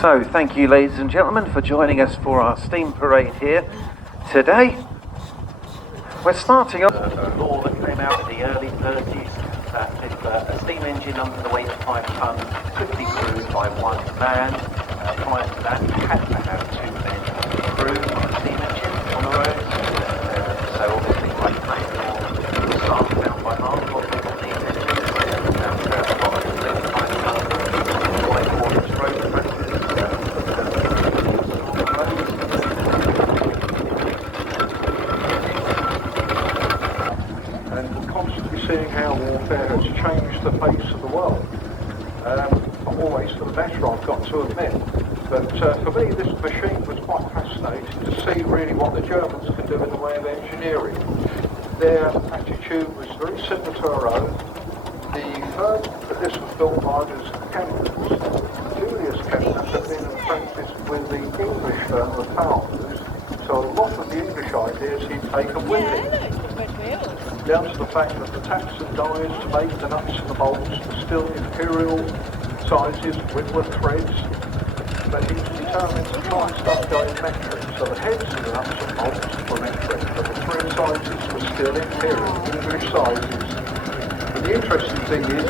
So, thank you ladies and gentlemen for joining us for our steam parade here today. We're starting off a law that came out in the early 30s that if a steam engine under the weight of 5 tons could be crewed by one man. Prior to that, you had to have 2 men crew on a steam engine on the road. So obviously by playing the staff down by half of the steam engine, seeing how warfare has changed the face of the world. Not always for the better, I've got to admit. But for me, this machine was quite fascinating to see really what the Germans can do in the way of engineering. Their attitude was very similar to our own. The firm that this was built by was Chemnitz. Julius Chemnitz had been apprenticed with the English firm of Founders, so a lot of the English ideas he'd taken with him. Down to the fact that the tacks and dies to make the nuts and the bolts were still imperial sizes, Whitworth threads, but he was determined to try and start going metric. So the heads of the nuts and bolts were metric, but the thread sizes were still imperial, English sizes. And the interesting thing is,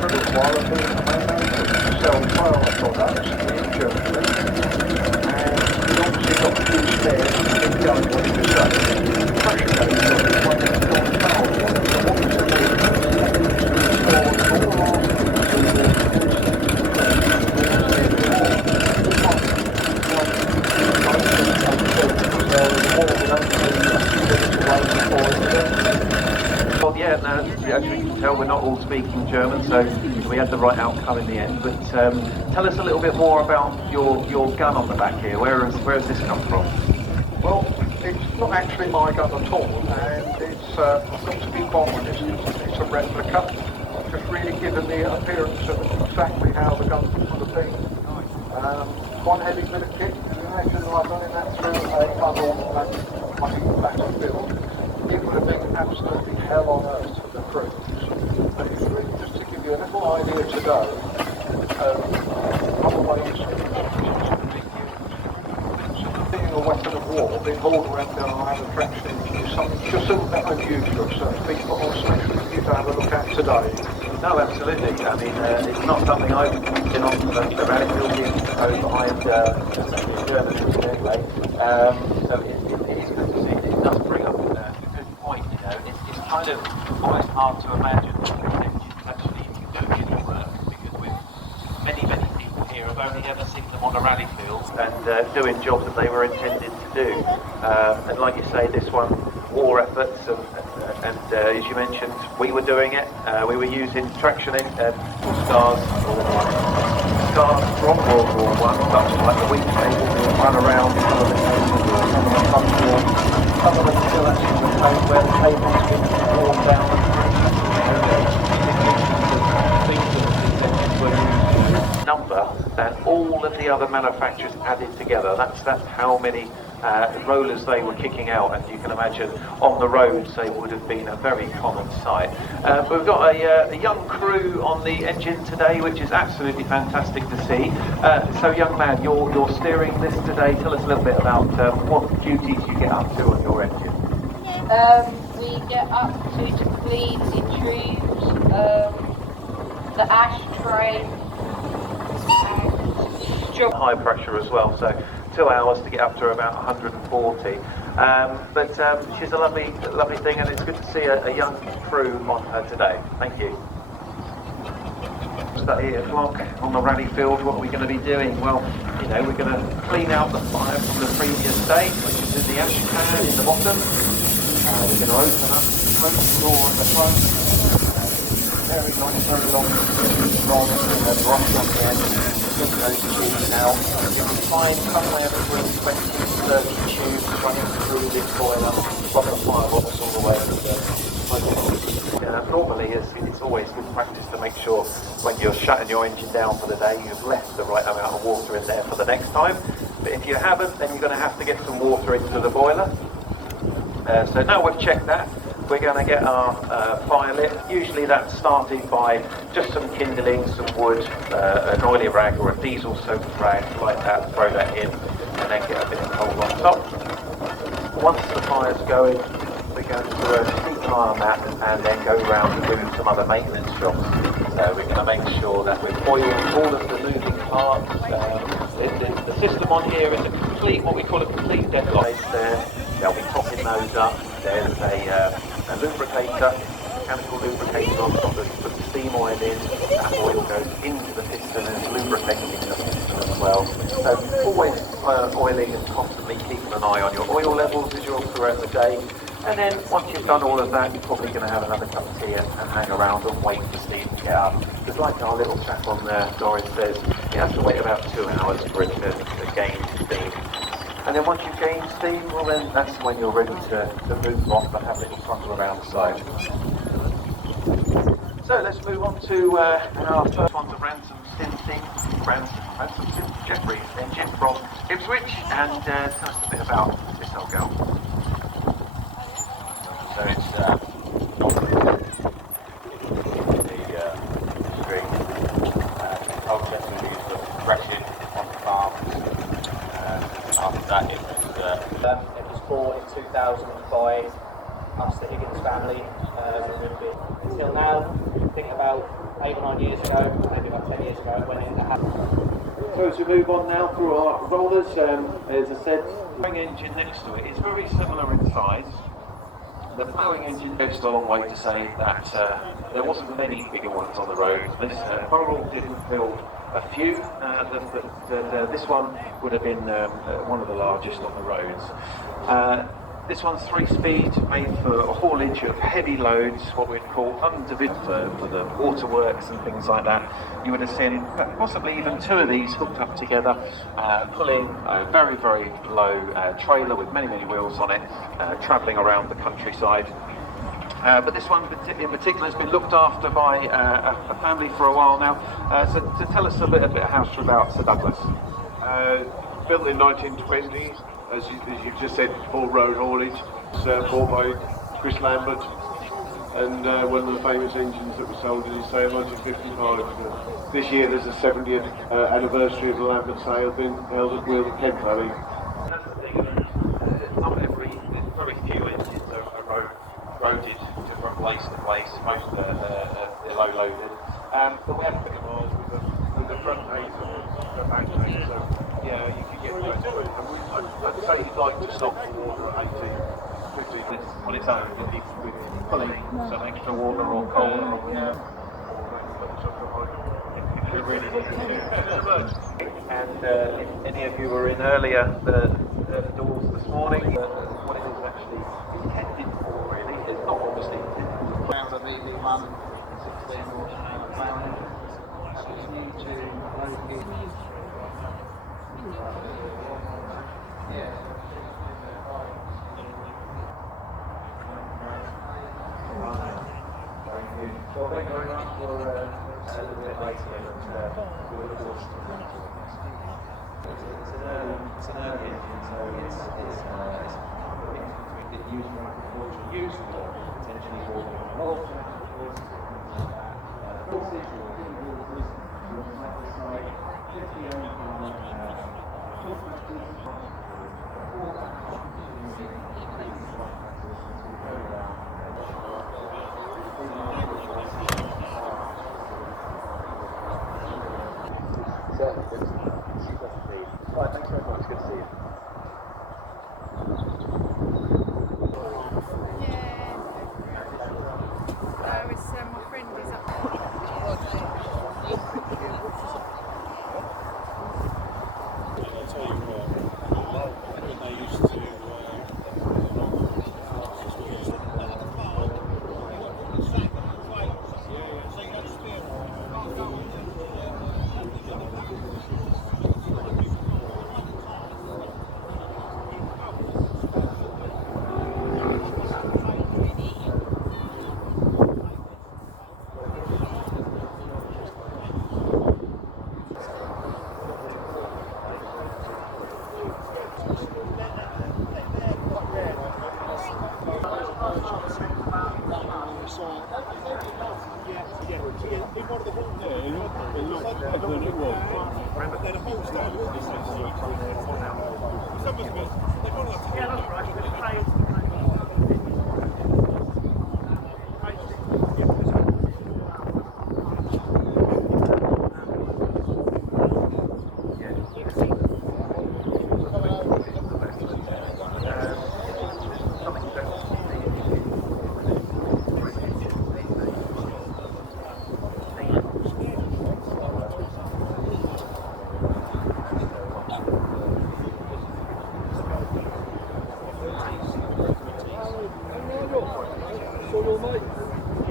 for a little while I've been managing to sell trial products in Germany, and we obviously got a few spares in the other way to say. Pressure gauge on the way to go and foul one. So what was the Well, yeah, no, as you can tell, we're not all speaking German, so we had the right outcome in the end. But tell us a little bit more about your gun on the back here. Where has this come from? Well, it's not actually my gun at all, and it's got to be bombed. It's a replica, just really given the appearance of exactly how the gun would have been. One heavy bit of kit, and imagine like running that through a unautomatic battlefield. It would have been absolutely hell on earth for the crews. But it's really just to give you a little idea today, other ways being a weapon of war, being hauled around down an island traction is something just a little bit unusual, so to speak, but also for you to have a look at today. No, absolutely. I mean, it's not something I've been on the rally field being behind Germans anyway. So it is good to see. It does bring up a good point. You know, it's kind of quite hard to imagine that the engines actually doing any work, because with many people here have only ever seen them on a rally field and doing jobs that they were intended to do. And like you say, this one, war efforts, and as you mentioned, we were doing it. We were using traction scars from World War I, such like the weak cable being run around some of the cables, some of them still actually retain where the cable's been worn down. Number than all of the other manufacturers added together. That's how many rollers they were kicking out, and you can imagine on the roads they would have been a very common sight. But we've got a young crew on the engine today, which is absolutely fantastic to see. So young man, you're steering this today. Tell us a little bit about what duties you get up to on your engine. We get up to clean the tubes, the ashtray, high pressure as well, so 2 hours to get up to about 140. But she's a lovely thing, and it's good to see a young crew on her today. Thank you. Just at 8 o'clock on the rally field, what are we going to be doing? Well, you know, we're going to clean out the fire from the previous day, which is in the ash pan in the bottom. We're going to open up the door at the front. Very nice, very long, rather than a brush on the end. Look at those tubes now. You can find somewhere between 20 and 30 tubes running through this boiler from the firebox all the way to the smoke. Normally, it's always good practice to make sure when you're shutting your engine down for the day, you've left the right amount of water in there for the next time. But if you haven't, then you're going to have to get some water into the boiler. So now we've checked that, we're going to get our fire lit. Usually that's started by just some kindling, some wood, an oily rag or a diesel soaked rag like that, throw that in and then get a bit of coal on top. Once the fire's going, we're going to keep an eye on that and then go around and do some other maintenance jobs. So we're going to make sure that we've oiled all of the moving parts. The system on here is a complete, what we call a complete deadlock. There, they'll be topping those up. There's a lubricator, mechanical lubricator on top that puts steam oil in. That oil goes into the piston and is lubricating the piston as well. So always oiling and constantly keeping an eye on your oil levels as you're throughout the day. And then once you've done all of that, you're probably going to have another cup of tea and hang around and wait for steam to get up. Because like our little chap on there, Doris says, you have to wait about 2 hours for it to gain steam. And then once you've gained steam, well then that's when you're ready to move off and have a little trundle around the side. So let's move on to our first one, the Ransom Steam. Ransom Steam, Jeffrey's engine from Ipswich, and tell us a bit about this old girl. So it's not the industry. Old gentleman who used to threshing on the farms. After that it was bought in 2005. Us, the Higgins family, until now. I think about 8 or 9 years ago, maybe about 10 years ago, it went into So as we move on now through our rollers, as I said, the ploughing engine next to it is very similar in size. The ploughing engine goes a long way to say that there wasn't many bigger ones on the road. This Burrell didn't build a few. This one would have been one of the largest on the roads. This one's 3-speed, made for a haulage of heavy loads, what we'd call undivided for the waterworks and things like that. You would have seen possibly even 2 of these hooked up together, pulling a very, very low trailer with many, many wheels on it, travelling around the countryside. But this one in particular has been looked after by a family for a while now. So to tell us a bit about Sir Douglas. Built in 1920. As you've just said, for road haulage. It's bought by Chris Lambert, and one of the famous engines that was sold in his sale, 1955. This year there's a 70th anniversary of the Lambert sale being held at Weald Kent Valley. That's the thing, there's very few engines are roaded from place to place. Most they're low loaded. But we have a bit of miles with the front eight and the back eight, so yeah, you can get quite to it. I'd say you'd like to stop for water at 18, 15 minutes on its own with pulling some extra water or coal or and if any of you were in earlier the doors this morning, what it is actually intended for really is not obviously Around a BB1 16 horsepower ploughing. So it's new to locate. Yeah. Well, thank you very much for a little bit later and we look forward to it. It's an early engine, so it's a mix between get used for agricultural use or potentially for Right, thanks very much. Good to see you. Solo mate.